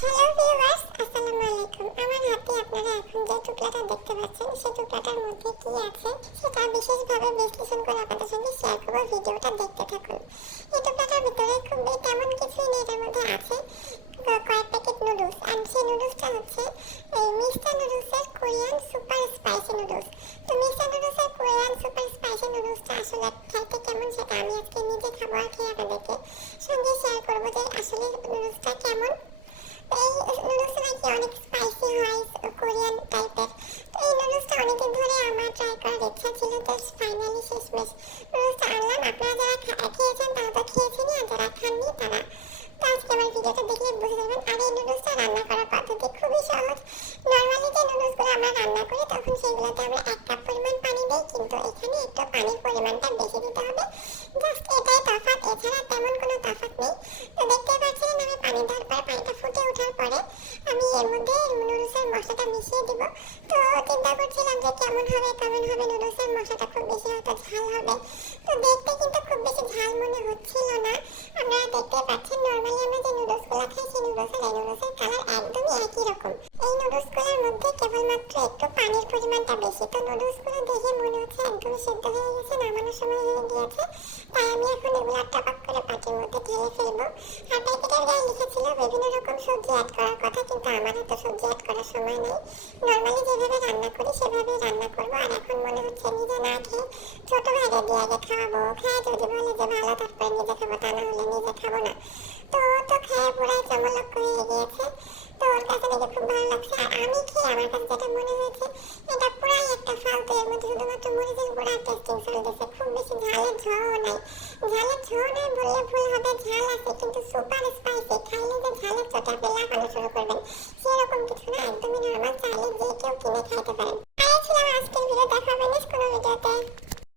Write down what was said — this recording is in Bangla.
হ্যালো ভিউয়ার্স, আসসালামু আলাইকুম। আমার হাতে আপনারা এখন যে টুকরাটা দেখতে পাচ্ছেন, সেই টুকরাটার মধ্যে কি আছে সেটা বিশেষভাবে বিশ্লেষণ করে আপনাদের সঙ্গে শেয়ার করব। ভিডিওটা দেখতে থাকুন। এই টুকরাটার ভিতরে খুবই তেমন কিছুই নেই, এটার মধ্যে আছে কয়েক প্যাকেট নুডলস। অ্যান্ড সেই নুডলসটা হচ্ছে এই মিস্টার নুডলসের কোরিয়ান সুপার স্পাইসি নুডলস। তো মিস্টার নুডলসের কোরিয়ান সুপার স্পাইসি নুডলসটা আসলে খাইতে কেমন সেটা আমি আজকে নিজে খাবো আর খেয়ে আপনাদেরকে সঙ্গে শেয়ার করবো যে আসলে নুডলসটা কেমন। এই নুডলসটা নাকি অনেক স্পাইসি হয়, কোরিয়ান টাইপের। তো এই নুডলসটা অনেকদিন ধরে আমার ট্রাই করার ইচ্ছা ছিল, জাস্ট ফাইনালি শেষমেশ নুডলসটা আনলাম। আপনারা যারা খেয়েছেন তারা তো খেয়েছেনই, আর যারা খাননি তারা তো আজকে আমার ভিডিওটা দেখলে বুঝে যাবেন। আর এই নুডলসটা রান্না করার পদ্ধতি খুবই সহজ। নর্মালি যে নুডলসগুলো আমরা রান্না করি তখন সেগুলোতে আমরা 1 কাপ পরিমাণ পানি দিই, কিন্তু এখানে একটু পানির পরিমাণটা বেশি দিতে হবে। জাস্ট এটাই তফাৎ, এছাড়া তেমন কোনো তফাৎ নেই। তো দেখতে পাচ্ছেন আমি পানি দেওয়ার পর পানিটা ফুটে ওঠার পরে আমি এর মধ্যে নুডলসের মশলাটা মিশিয়ে দিব। তো চিন্তা করছিলাম যে কেমন হবে নুডলসের মশলাটা খুব বেশি হয়তো ঝাল হবে। তো দেখতে কিন্তু খুব বেশি ঝাল মনে হচ্ছিল না। আপনারা দেখতে পাচ্ছেন নর্মালি আমরা যে নুডলসগুলো খাই সেই নুডলসের কালার একদমই একই রকম। এই নুডলসগুলোর মধ্যে কেবলমাত্র একটু পানির পরিমাণটা বেশি। তো নুডলসগুলো দেখে মনে হচ্ছে একদম সিদ্ধ হয়ে গেছে, নামানোর সময় হয়ে গিয়েছে। তাই আমি এখন এগুলো টপাক করে পাটির মধ্যে ঢেলে ফেলবো। আর প্যাকেটের গায়ে লিখেছিল বিভিন্ন রকম সবজি অ্যাড করার কথা, কিন্তু আমার এত সবজি অ্যাড করার সময় নেই। নর্মালি যেভাবে রান্না করি সেভাবেই রান্না করবো। আর এখন মনে হচ্ছে নিজে না খেয়ে ছোট ভাইকে দিয়ে আগে খাওয়াবো। খেয়ে যদি বলে যে ভালো তারপরে নিজে খাবো, তা না হলে নিজে খাবো না। তো খেয়ে পুরাই চমলক্ষ হয়ে গিয়েছে। তো ওর কাছে দেখে খুব ভালো লাগছে। আর আমি খেয়ে আমার কাছে যেটা মনে হয়েছে এটা পুরাই একটা ফালতু, এর মধ্যে শুধুমাত্র মরিচের গুঁড়া টেস্টিং সল্ট দিয়েছে, খুব বেশি ঝালের ঝোঁও নাই। ঝালের ঝোঁ নাই বললে ভুল হবে, ঝাল আছে কিন্তু সুপার স্পাইসি। খাইলে যে ঝালের চোটে আপনি লাফানো শুরু করবেন সেরকম কিছু না, একদমই নর্মাল, চাইলে যে কেউ কিনে খাইতে পারেন।